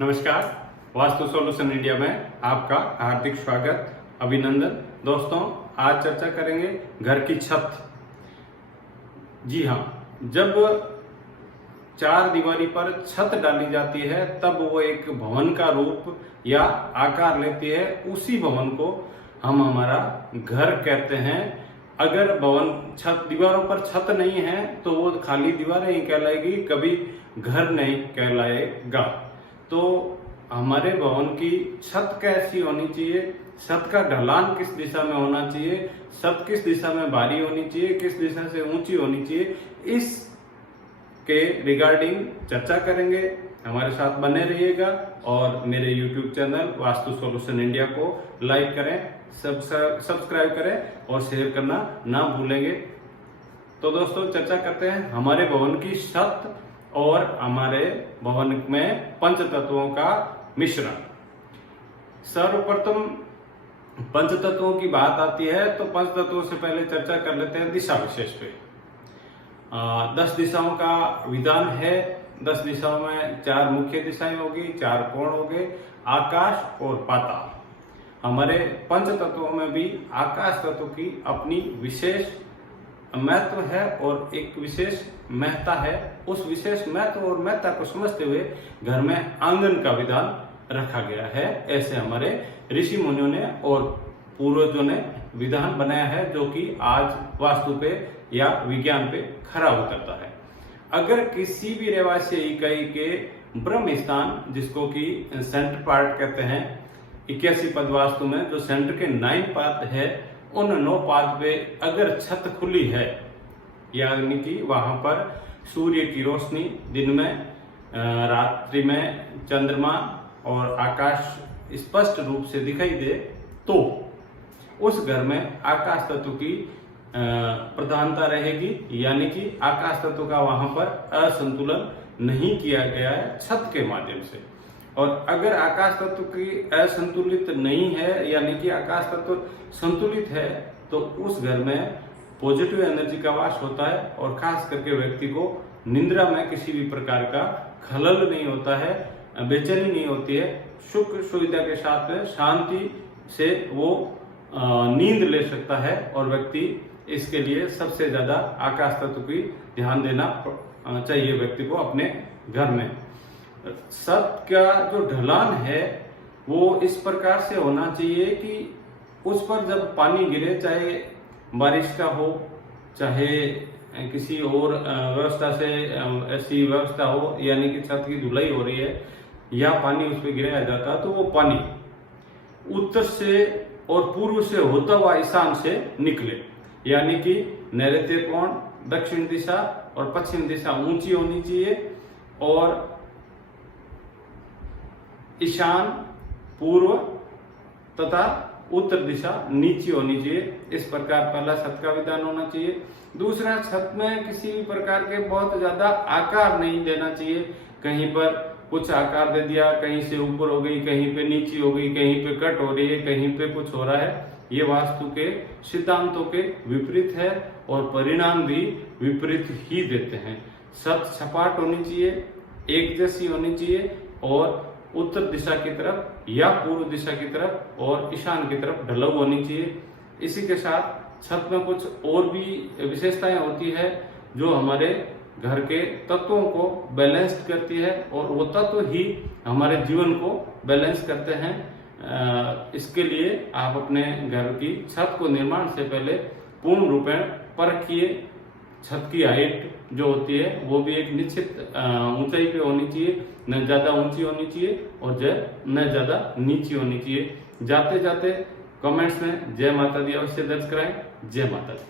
नमस्कार। Vastu solution India में आपका हार्दिक स्वागत, अभिनंदन। दोस्तों, आज चर्चा करेंगे घर की छत। जी हाँ, जब चार दीवारी पर छत डाली जाती है तब वो एक भवन का रूप या आकार लेती है। उसी भवन को हम हमारा घर कहते हैं। अगर भवन छत दीवारों पर छत नहीं है तो वो खाली दीवारें ही कहलाएगी, कभी घर नहीं कहलाएगा। तो हमारे भवन की छत कैसी होनी चाहिए, छत का ढलान किस दिशा में होना चाहिए, छत किस दिशा में भारी होनी चाहिए, किस दिशा से ऊंची होनी चाहिए, इसके रिगार्डिंग चर्चा करेंगे। हमारे साथ बने रहिएगा और मेरे YouTube channel vastu solution India को लाइक करें, सब्सक्राइब करें और शेयर करना ना भूलेंगे। तो दोस्तों, चर्चा करते हैं हमारे भवन की छत और हमारे भवन में पंच तत्वों का मिश्रण। सर्वप्रथम पंच तत्वों की बात आती है तो पंच तत्वों से पहले चर्चा कर लेते हैं दिशा विशेष पे। 10 दिशाओं का विधान है। 10 दिशाओं में 4 मुख्य दिशाएं होगी, 4 कोण हो गए, आकाश और पाताल। हमारे पंच तत्वों में भी आकाश तत्व की अपनी विशेष महत्व है और एक विशेष महत्ता है। उस विशेष महत्व और महत्ता को समझते हुए घर में आंगन का विधान रखा गया है। ऐसे हमारे ऋषि मुनियों ने और पूर्वजों ने विधान बनाया है, जो कि आज वास्तु पे या विज्ञान पे खरा उतरता है। अगर किसी भी रहवासी इकाई के ब्रह्म स्थान, जिसको कि सेंटर पार्ट कहते हैं, 81 पद वास्तु में जो सेंटर के 9 पाद है, उन 9 पाद पे अगर छत खुली है, यानी कि वहां पर सूर्य की रोशनी दिन में, रात्रि में चंद्रमा और आकाश स्पष्ट रूप से दिखाई दे, तो उस घर में आकाश तत्व की प्रधानता रहेगी। यानी कि आकाश तत्व का वहां पर असंतुलन नहीं किया गया है छत के माध्यम से। और अगर आकाश तत्व की असंतुलित नहीं है, यानी कि आकाश तत्व संतुलित है, तो उस घर में पॉजिटिव एनर्जी का वास होता है और खास करके व्यक्ति को निद्रा में किसी भी प्रकार का खलल नहीं होता है, बेचैनी नहीं होती है। सुख सुविधा के साथ में शांति से वो नींद ले सकता है और व्यक्ति इसके लिए सबसे ज्यादा आकाश तत्व की ध्यान देना चाहिए व्यक्ति को अपने घर में। छत का जो ढलान है वो इस प्रकार से होना चाहिए कि उस पर जब पानी गिरे, चाहे बारिश का हो, चाहे किसी और व्यवस्था से ऐसी व्यवस्था हो, यानी कि छत की धुलाई हो रही है या पानी उस पर गिराया जाता है, तो वो पानी उत्तर से और पूर्व से होता हुआ ईशान से निकले। यानी कि नैऋत्य कोण, दक्षिण दिशा और पश्चिम दिशा ऊंची होनी चाहिए और ईशान, पूर्व तथा उत्तर दिशा नीची होनी चाहिए। इस प्रकार पहला छत का विधान होना चाहिए। दूसरा, छत में किसी भी प्रकार के बहुत ज्यादा आकार नहीं देना चाहिए। कहीं पर कुछ आकार दे दिया, कहीं से ऊपर हो गई, कहीं पे नीची हो गई, कहीं पे कट हो रही है, कहीं पे कुछ हो रहा है। ये वास्तु के सिद्धांतों के विपरीत है और परिणाम भी विपरीत ही देते हैं। छत सपाट होनी चाहिए, एक जैसी होनी चाहिए और उत्तर दिशा की तरफ या पूर्व दिशा की तरफ और ईशान की तरफ ढलाव होनी चाहिए। इसी के साथ छत में कुछ और भी विशेषताएं होती है जो हमारे घर के तत्वों को बैलेंस्ड करती है और वो तत्व ही हमारे जीवन को बैलेंस करते हैं। इसके लिए आप अपने घर की छत को निर्माण से पहले पूर्ण रूप में परखिए। छत की हाइट जो होती है वो भी एक निश्चित ऊंचाई पे होनी चाहिए, न ज्यादा ऊंची होनी चाहिए और न ज्यादा नीची होनी चाहिए। जाते जाते कमेंट्स में जय माता दी अवश्य दर्ज कराएं। जय माता दी।